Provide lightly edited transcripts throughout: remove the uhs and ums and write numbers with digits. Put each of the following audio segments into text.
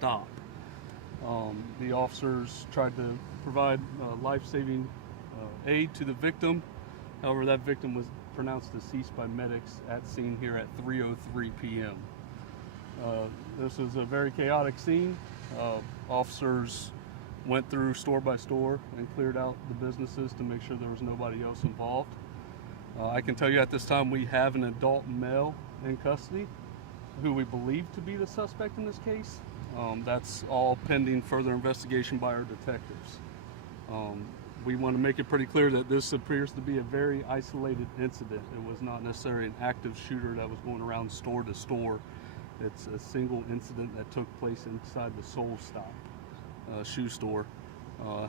stop. The officers tried to provide life-saving aid to the victim. However, that victim was pronounced deceased by medics at scene here at 3:03 p.m. This was a very chaotic scene. Officers went through store by store and cleared out the businesses to make sure there was nobody else involved. I can tell you at this time we have an adult male in custody who we believe to be the suspect in this case. That's all pending further investigation by our detectives. We want to make it pretty clear that this appears to be a very isolated incident. It was not necessarily an active shooter that was going around store to store. It's a single incident that took place inside the Soul Stop shoe store.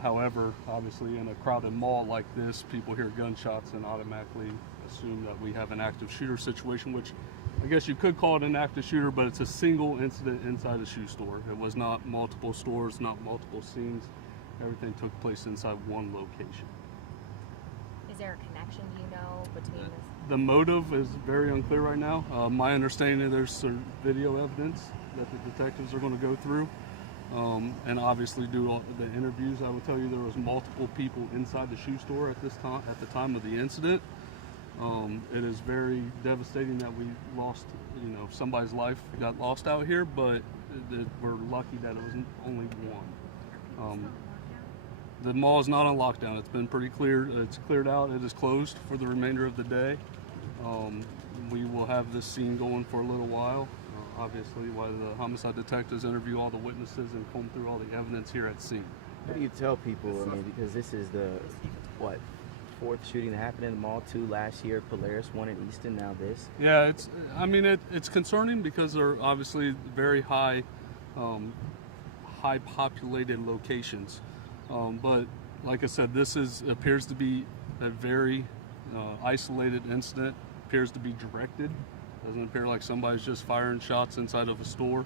However, obviously in a crowded mall like this, people hear gunshots and automatically assume that we have an active shooter situation, which I guess you could call it an active shooter, but it's a single incident inside a shoe store. It was not multiple stores, not multiple scenes. Everything took place inside one location. Is there a connection, do you know, between this? The motive is very unclear right now. My understanding is there's some video evidence that the detectives are going to go through and obviously do all the interviews. I will tell you there was multiple people inside the shoe store at the time of the incident. It is very devastating that we lost, somebody's life got lost out here, but we're lucky that it was only one. The mall is not on lockdown. It's been pretty clear. It's cleared out. It is closed for the remainder of the day. We will have this scene going for a little while, obviously, while the homicide detectives interview all the witnesses and comb through all the evidence here at scene. What do you tell people? I mean, because this is the, fourth shooting that happened in the mall, 2 last year, Polaris, 1 in Easton, now this. Yeah, it's concerning because they're obviously very high populated locations. But like I said, this appears to be a very isolated incident. Appears to be directed. Doesn't appear like somebody's just firing shots inside of a store.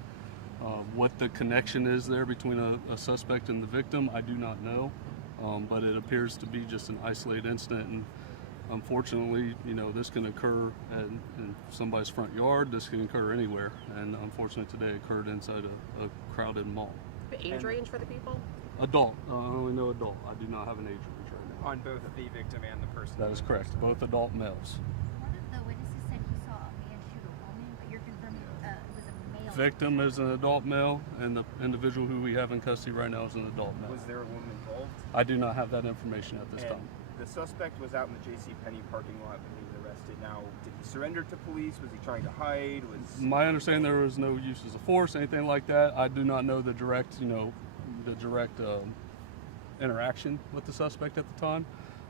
What the connection is there between a suspect and the victim, I do not know. But it appears to be just an isolated incident. And unfortunately, this can occur in somebody's front yard. This can occur anywhere. And unfortunately, today occurred inside a crowded mall. The age range for the people? Adult. I only know adult. I do not have an age range right now. On both the victim and the person? That is correct. Both adult males. One of the witnesses said he saw a man shoot a woman, but you're confirming it was a male. Victim is an adult male, and the individual who we have in custody right now is an adult male. Was there a woman involved? I do not have that information at this time. The suspect was out in the JCPenney parking lot when he was arrested. Now, did he surrender to police? Was he trying to hide? My understanding, there was no uses of force, anything like that. I do not know the direct, interaction with the suspect at the time,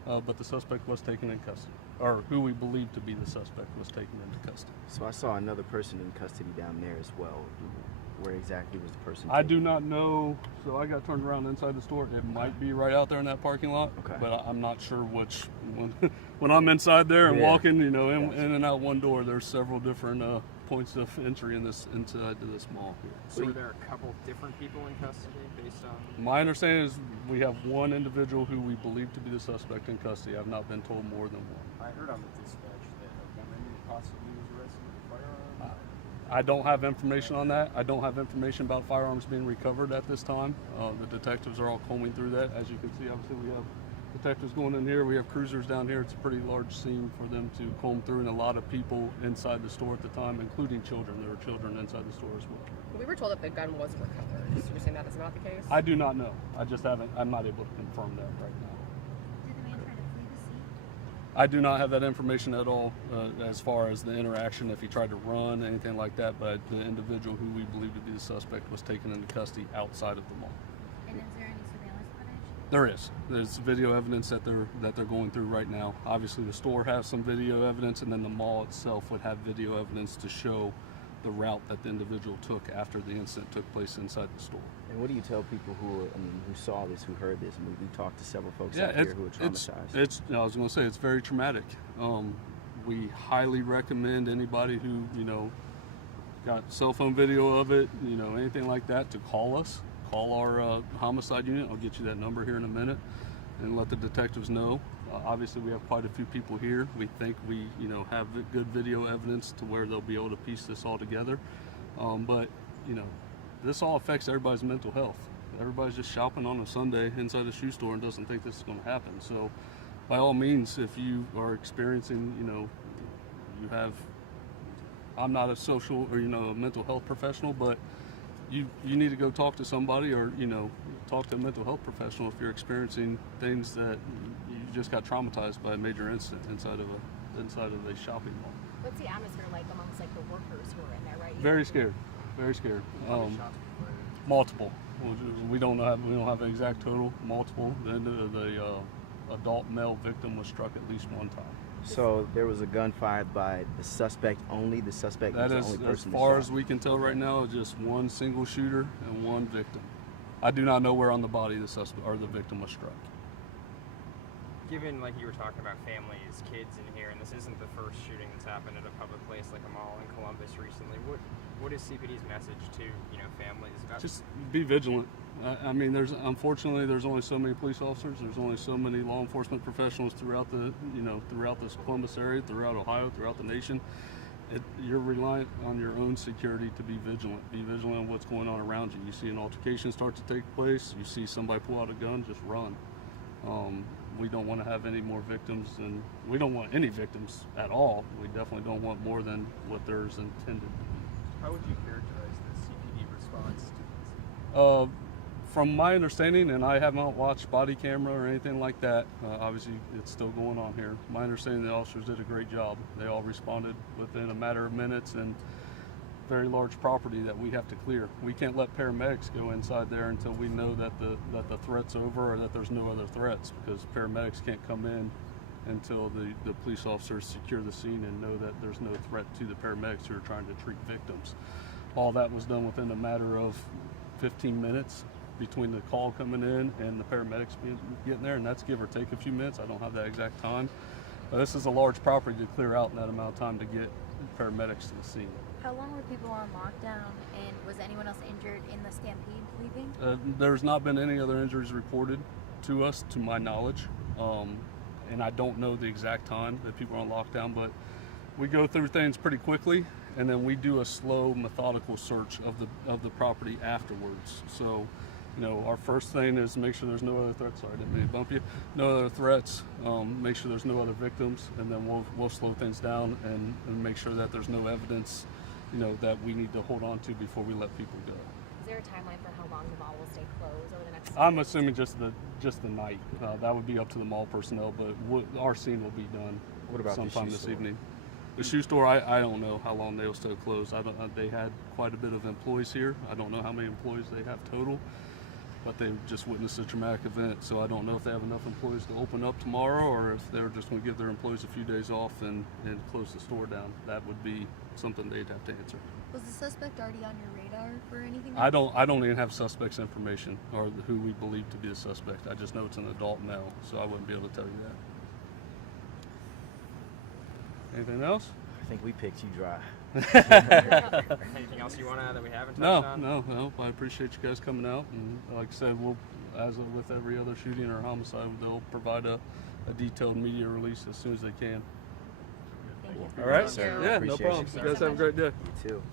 but the suspect was taken in custody, or who we believe to be the suspect was taken into custody. So I saw another person in custody down there as well. Where exactly was the person I taken? do not know. So I got turned around inside the store. It might be right out there in that parking lot, but I'm not sure which one. When I'm inside there and walking, in and out one door, there's several different points of entry inside to this mall here. So were there a couple different people in custody based on? My understanding is we have one individual who we believe to be the suspect in custody. I've not been told more than one. I heard on the dispatch that a woman possibly was arrested with a firearm. I don't have information on that. I don't have information about firearms being recovered at this time. The detectives are all combing through that. As you can see, obviously we have detectives going in here. We have cruisers down here. It's a pretty large scene for them to comb through, and a lot of people inside the store at the time, including children. There were children inside the store as well. We were told that the gun wasn't recovered. So you're saying that is not the case? I do not know. I'm not able to confirm that right now. Did the man try to flee the scene? I do not have that information at all as far as the interaction, if he tried to run, anything like that, but the individual who we believe to be the suspect was taken into custody outside of the mall. And is there any surveillance footage? There is. There's video evidence that they're going through right now. Obviously the store has some video evidence, and then the mall itself would have video evidence to show the route that the individual took after the incident took place inside the store. And what do you tell people who saw this, who heard this? I mean, we talked to several folks out here who are traumatized. I was going to say it's very traumatic. We highly recommend anybody who got cell phone video of it, anything like that, to call us. Call our homicide unit. I'll get you that number here in a minute, and let the detectives know. Obviously, we have quite a few people here. We think we, have good video evidence to where they'll be able to piece this all together. But, this all affects everybody's mental health. Everybody's just shopping on a Sunday inside a shoe store and doesn't think this is going to happen. So, by all means, if you are experiencing, you have, I'm not a social or, a mental health professional, but you need to go talk to somebody or, talk to a mental health professional if you're experiencing things that you just got traumatized by a major incident inside of a shopping mall. What's the atmosphere like amongst like the workers who are in there, right? Very scared. Very scared. How many shots were fired? Multiple. We don't have an exact total. Multiple. The adult male victim was struck at least one time. So there was a gun fired by the suspect only. The suspect was That the is, only as person. far as we can tell right now, just one single shooter and one victim. I do not know where on the body the suspect or the victim was struck. Given, like you were talking about families, kids in here, and this isn't the first shooting that's happened at a public place like a mall in Columbus recently, what is CPD's message to families about? Just be vigilant. I mean, unfortunately there's only so many police officers. There's only so many law enforcement professionals throughout throughout this Columbus area, throughout Ohio, throughout the nation. You're reliant on your own security to be vigilant. Be vigilant on what's going on around you. You see an altercation start to take place. You see somebody pull out a gun, just run. We don't want to have any more victims, and we don't want any victims at all. We definitely don't want more than what there's intended. How would you characterize the CPD response to this? From my understanding, and I have not watched body camera or anything like that, obviously it's still going on here. My understanding, the officers did a great job. They all responded within a matter of minutes, and very large property that we have to clear. We can't let paramedics go inside there until we know that the threat's over or that there's no other threats, because paramedics can't come in until the police officers secure the scene and know that there's no threat to the paramedics who are trying to treat victims. All that was done within a matter of 15 minutes between the call coming in and the paramedics getting there, and that's give or take a few minutes. I don't have that exact time. But this is a large property to clear out in that amount of time to get paramedics to the scene. How long were people on lockdown, and was anyone else injured in the stampede leaving? There's not been any other injuries reported to us, to my knowledge, and I don't know the exact time that people are on lockdown, but we go through things pretty quickly, and then we do a slow, methodical search of the property afterwards. So, our first thing is make sure there's no other threats. Sorry, I didn't mean to bump you. No other threats. Make sure there's no other victims, and then we'll slow things down and make sure that there's no evidence, that we need to hold on to before we let people go. Is there a timeline for how long the mall will stay closed over the next? I'm assuming just the night. That would be up to the mall personnel, but our scene will be done What about the sometime shoe this store? evening. The shoe store, I don't know how long they'll stay closed. They had quite a bit of employees here. I don't know how many employees they have total, but they just witnessed a traumatic event, so I don't know if they have enough employees to open up tomorrow or if they're just going to give their employees a few days off and close the store down. That would be something they'd have to answer. Was the suspect already on your radar for anything? I don't even have suspect's information or who we believe to be the suspect. I just know it's an adult male, so I wouldn't be able to tell you that. Anything else? I think we picked you dry. Anything else you want to add that we haven't touched on? No. I appreciate you guys coming out, and like I said, we'll, as with every other shooting or homicide, they'll provide a detailed media release as soon as they can. Thank you. All right? Sir, Yeah, no appreciate problem. you, You guys have a great day. You too.